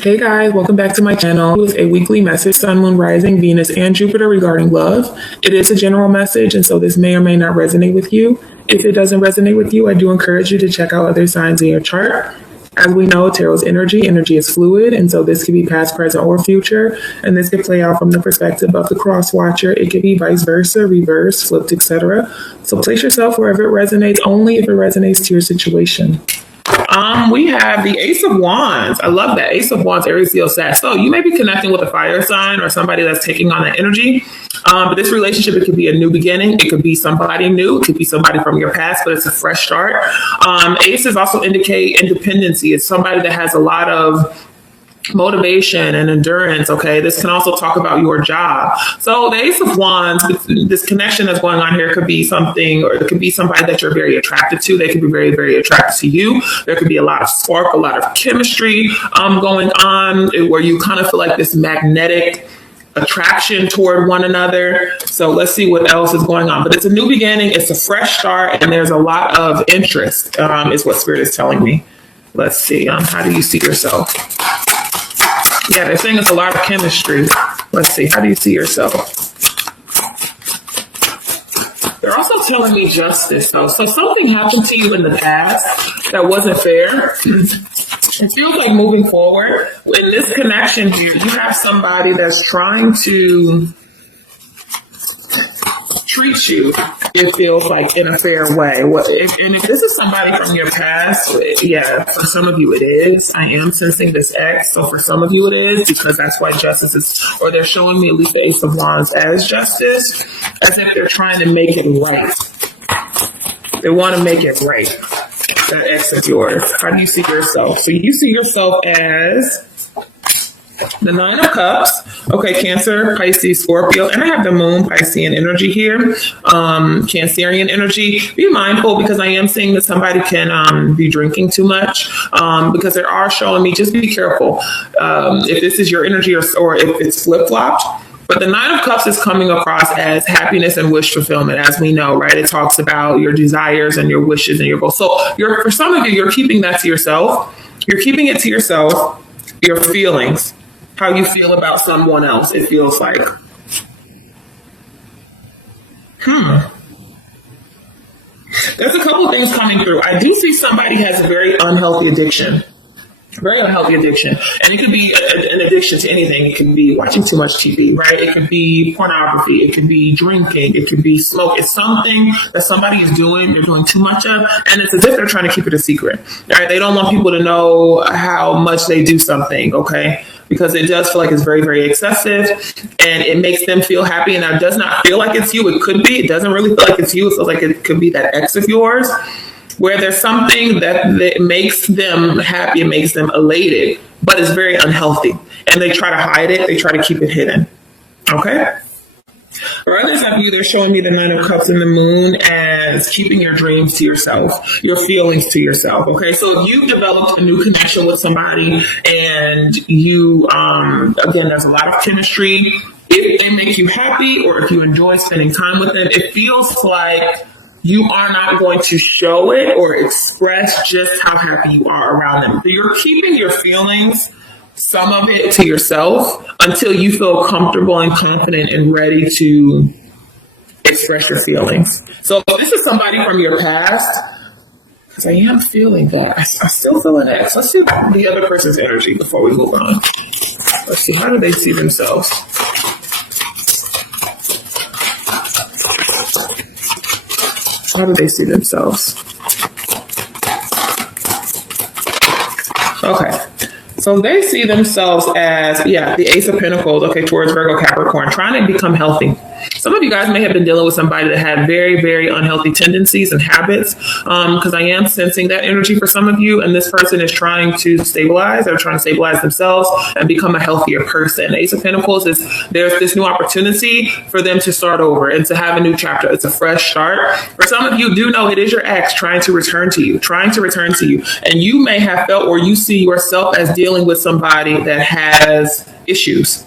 Hey guys, welcome back to my channel. It's a weekly message, Sun, Moon, Rising, Venus, and Jupiter regarding love. It is a general message, and so this may or may not resonate with you. If it doesn't resonate with you, I do encourage you to check out other signs in your chart. As we know, Tarot's energy is fluid, and so this could be past, present, or future, and this could play out from the perspective of the cross watcher. It could be vice versa, reverse, flipped, etc. So place yourself wherever it resonates, only if it resonates to your situation. We have the Ace of Wands. I love that. Ace of Wands, Aries, Leo, Sag. So you may be connecting with a fire sign or somebody that's taking on that energy. But this relationship, it could be a new beginning. It could be somebody new. It could be somebody from your past, but it's a fresh start. Aces also indicate independency. It's somebody that has a lot of motivation and endurance. Okay, this can also talk about your job. So the Ace of Wands, this connection that's going on here could be something, or it could be somebody that you're very attracted to. They could be very, very attracted to you. There could be a lot of spark, a lot of chemistry going on, where you kind of feel like this magnetic attraction toward one another. So let's see what else is going on. But it's a new beginning. It's a fresh start, and there's a lot of interest, is what Spirit is telling me. Let's see. How do you see yourself? Yeah, they're saying it's a lot of chemistry. Let's see. How do you see yourself? They're also telling me justice, though. So something happened to you in the past that wasn't fair. It feels like moving forward. In this connection here, you have somebody that's trying to treat you, it feels like, in a fair way. And if this is somebody from your past, yeah, for some of you it is. I am sensing this X, so for some of you it is, because that's why justice is, or they're showing me at least the Ace of Wands as justice, as if they're trying to make it right. They want to make it right. That X of yours. How do you see yourself? So you see yourself as the Nine of Cups. Okay, Cancer, Pisces, Scorpio, and I have the Moon, Piscean energy here, Cancerian energy. Be mindful, because I am seeing that somebody can be drinking too much, because they are showing me, just be careful if this is your energy, or if it's flip-flopped. But the Nine of Cups is coming across as happiness and wish fulfillment, as we know, right? It talks about your desires and your wishes and your goals. So for some of you, you're keeping that to yourself. You're keeping it to yourself, your feelings, how you feel about someone else, it feels like. There's a couple of things coming through. I do see somebody has a very unhealthy addiction. Very unhealthy addiction. And it could be an addiction to anything. It can be watching too much TV, right? It could be pornography. It could be drinking. It could be smoke. It's something that somebody is doing, they're doing too much of, and it's as if they're trying to keep it a secret. Right? They don't want people to know how much they do something, okay? Because it does feel like it's very, very excessive, and it makes them feel happy. And it does not feel like it's you. It could be. It doesn't really feel like it's you. It feels like it could be that X of yours, where there's something that makes them happy and makes them elated, but it's very unhealthy. And they try to hide it. They try to keep it hidden. Okay? For others of you, they're showing me the Nine of Cups and the Moon as keeping your dreams to yourself, your feelings to yourself. Okay, so if you've developed a new connection with somebody, and you, again, there's a lot of chemistry. If they make you happy, or if you enjoy spending time with them, it feels like you are not going to show it or express just how happy you are around them. So you're keeping your feelings, some of it, to yourself until you feel comfortable and confident and ready to express your feelings. So if this is somebody from your past, because I am feeling that, I still feel an X. Let's see the other person's energy before we move on. Let's see, how do they see themselves? How do they see themselves? Okay. So they see themselves as, the Ace of Pentacles, okay, towards Virgo, Capricorn, trying to become healthy. Some of you guys may have been dealing with somebody that had very, very unhealthy tendencies and habits, because I am sensing that energy for some of you, and this person is trying to stabilize. They're trying to stabilize themselves and become a healthier person. Ace of Pentacles is, there's this new opportunity for them to start over and to have a new chapter. It's a fresh start. For some of you, do know it is your ex trying to return to you. And you may have felt, or you see yourself as dealing with somebody that has issues.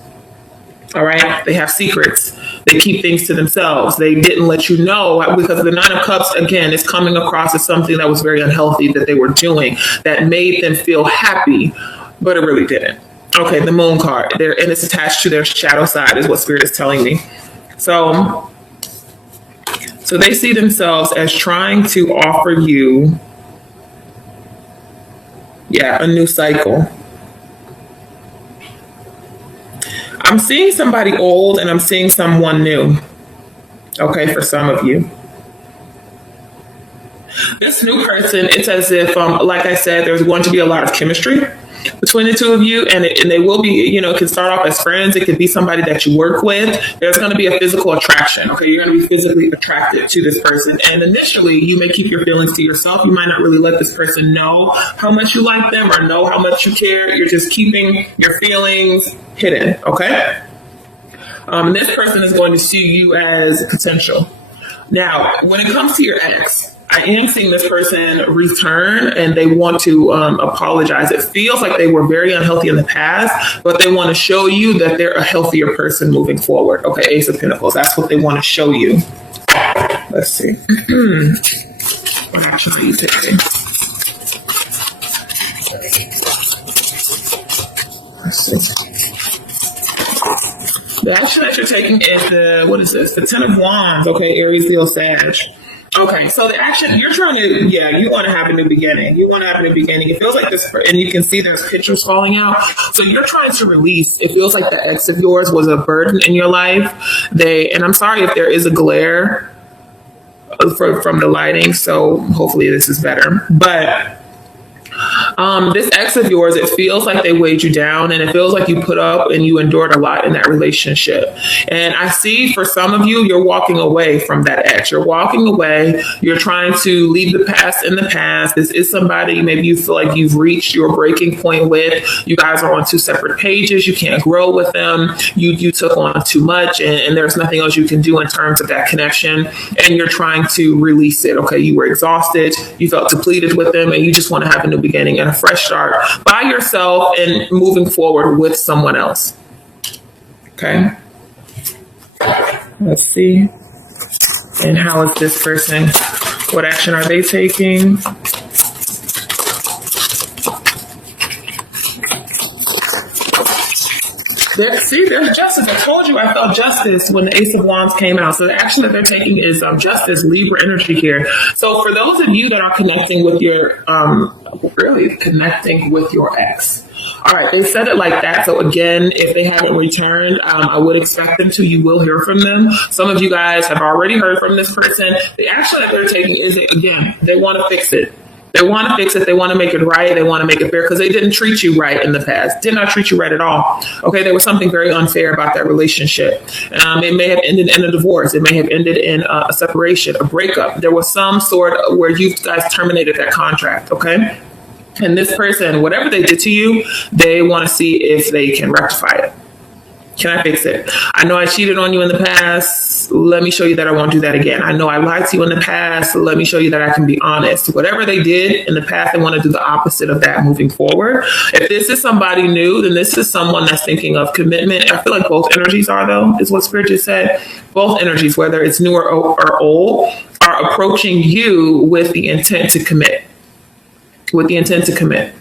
All right. They have secrets. They keep things to themselves. They didn't let you know, because the Nine of Cups, again, is coming across as something that was very unhealthy that they were doing that made them feel happy, but it really didn't. Okay, the moon card. There, and it's attached to their shadow side is what spirit is telling me. So they see themselves as trying to offer you, a new cycle. I'm seeing somebody old and I'm seeing someone new. Okay, for some of you. This new person, it's as if, like I said, there's going to be a lot of chemistry between the two of you, and they will be, it can start off as friends. It could be somebody that you work with. There's going to be a physical attraction. Okay, you're going to be physically attracted to this person, and initially you may keep your feelings to yourself. You might not really let this person know how much you like them or know how much you care. You're just keeping your feelings hidden. Okay, this person is going to see you as potential. Now, when it comes to your ex, I am seeing this person return and they want to apologize. It feels like they were very unhealthy in the past, but they want to show you that they're a healthier person moving forward. Okay, Ace of Pentacles. That's what they want to show you. Let's see. What action are you taking? Let's see. The action that you're taking is the 10 of Wands. Okay, Aries, Leo, Sag. Okay, so the action you're trying to, you want to have a new beginning. You want to have a new beginning. It feels like this, and you can see there's pictures falling out. So you're trying to release. It feels like the ex of yours was a burden in your life. And I'm sorry if there is a glare from the lighting. So hopefully this is better. But this ex of yours, it feels like they weighed you down, and it feels like you put up and you endured a lot in that relationship. And I see for some of you, you're walking away from that ex. You're walking away. You're trying to leave the past in the past. This is somebody maybe you feel like you've reached your breaking point with. You guys are on two separate pages. You can't grow with them. You took on too much, and there's nothing else you can do in terms of that connection. And you're trying to release it. Okay, you were exhausted. You felt depleted with them, and you just want to have a new beginning and a fresh start by yourself and moving forward with someone else. Okay. Let's see. And how is this person? What action are they taking? There's justice. I told you I felt justice when the Ace of Wands came out. So the action that they're taking is justice, Libra energy here. So for those of you that are connecting with your, really connecting with your ex. All right, they said it like that. So again, if they haven't returned, I would expect them to. You will hear from them. Some of you guys have already heard from this person. The action that they're taking is, again, they want to fix it. They want to fix it. They want to make it right. They want to make it fair because they didn't treat you right in the past. Did not treat you right at all. Okay, there was something very unfair about that relationship. It may have ended in a divorce. It may have ended in a separation, a breakup. There was some sort of where you guys terminated that contract. Okay, and this person, whatever they did to you, they want to see if they can rectify it. Can I fix it? I know I cheated on you in the past. Let me show you that I won't do that again. I know I lied to you in the past. Let me show you that I can be honest. Whatever they did in the past, they want to do the opposite of that moving forward. If this is somebody new, then this is someone that's thinking of commitment. I feel like both energies are, though, is what Spirit just said. Both energies, whether it's new or old, are approaching you with the intent to commit. With the intent to commit.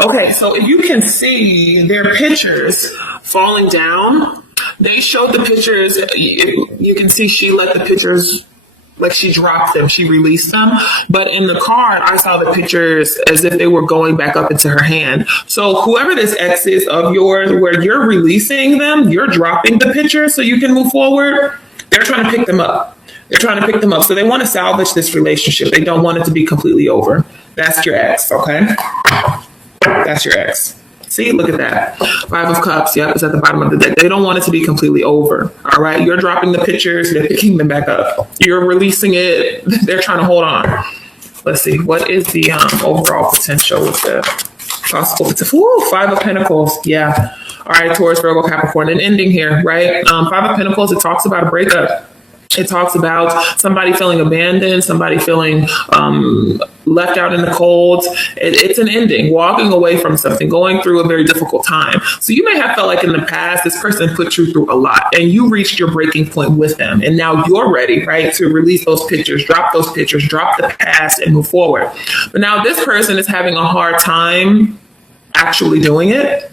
Okay, so if you can see their pictures falling down, they showed the pictures. You can see she let the pictures, like she dropped them, she released them. But in the card, I saw the pictures as if they were going back up into her hand. So whoever this ex is of yours, where you're releasing them, you're dropping the pictures so you can move forward. They're trying to pick them up. They're trying to pick them up. So they want to salvage this relationship. They don't want it to be completely over. That's your ex, okay? That's your ex. See, look at that. 5 of Cups. Yep, it's at the bottom of the deck. They don't want it to be completely over. All right. You're dropping the pictures. They're picking them back up. You're releasing it. They're trying to hold on. Let's see. What is the overall potential with the possible? Ooh, 5 of Pentacles. Yeah. All right. Taurus, Virgo, Capricorn. An ending here, right? 5 of Pentacles. It talks about a breakup. It talks about somebody feeling abandoned, somebody feeling left out in the cold. It's an ending, walking away from something, going through a very difficult time. So you may have felt like in the past, this person put you through a lot and you reached your breaking point with them. And now you're ready, right, to release those pictures, drop the past and move forward. But now this person is having a hard time actually doing it.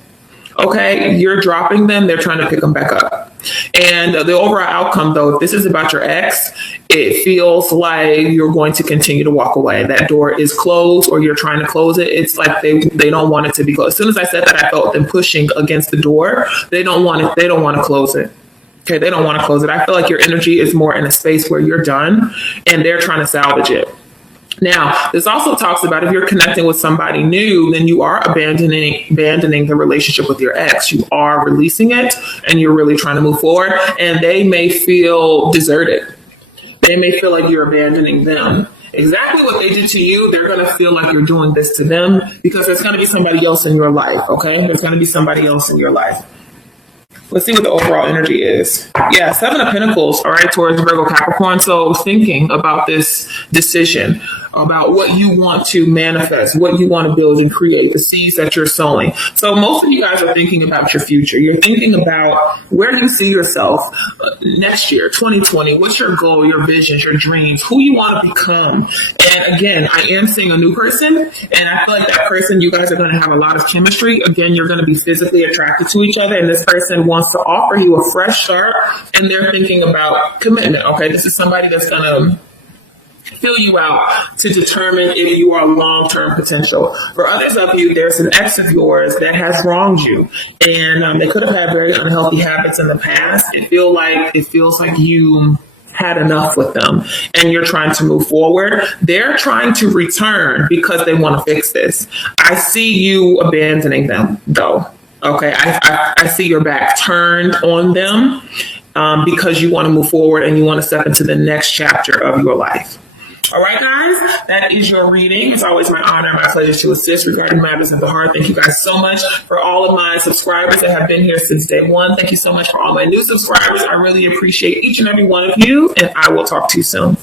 Okay, you're dropping them, they're trying to pick them back up. And the overall outcome, though, if this is about your ex, it feels like you're going to continue to walk away. That door is closed or you're trying to close it. It's like they don't want it to be closed. As soon as I said that, I felt them pushing against the door. They don't want it. They don't want to close it. Okay, they don't want to close it. I feel like your energy is more in a space where you're done and they're trying to salvage it. Now, this also talks about if you're connecting with somebody new, then you are abandoning the relationship with your ex. You are releasing it and you're really trying to move forward, and they may feel deserted. They may feel like you're abandoning them. Exactly what they did to you, they're going to feel like you're doing this to them because there's going to be somebody else in your life, okay? There's going to be somebody else in your life. Let's see what the overall energy is. Yeah, 7 of Pentacles, all right, towards Virgo Capricorn. So thinking about this decision, about what you want to manifest, what you want to build and create, the seeds that you're sowing. So most of you guys are thinking about your future. You're thinking about where you see yourself next year, 2020. What's your goal, your visions, your dreams, who you want to become. And again, I am seeing a new person, and I feel like that person, you guys are going to have a lot of chemistry. Again, you're going to be physically attracted to each other, and this person wants to offer you a fresh start, and they're thinking about commitment. Okay, this is somebody that's going to fill you out to determine if you are long-term potential. For others of you, there's an ex of yours that has wronged you, and they could have had very unhealthy habits in the past. It feels like you had enough with them and you're trying to move forward. They're trying to return because they want to fix this. I see you abandoning them, though. Okay, I see your back turned on them because you want to move forward and you want to step into the next chapter of your life. All right, guys, that is your reading. It's always my honor and my pleasure to assist regarding matters of the heart. Thank you guys so much for all of my subscribers that have been here since day one. Thank you so much for all my new subscribers. I really appreciate each and every one of you, and I will talk to you soon.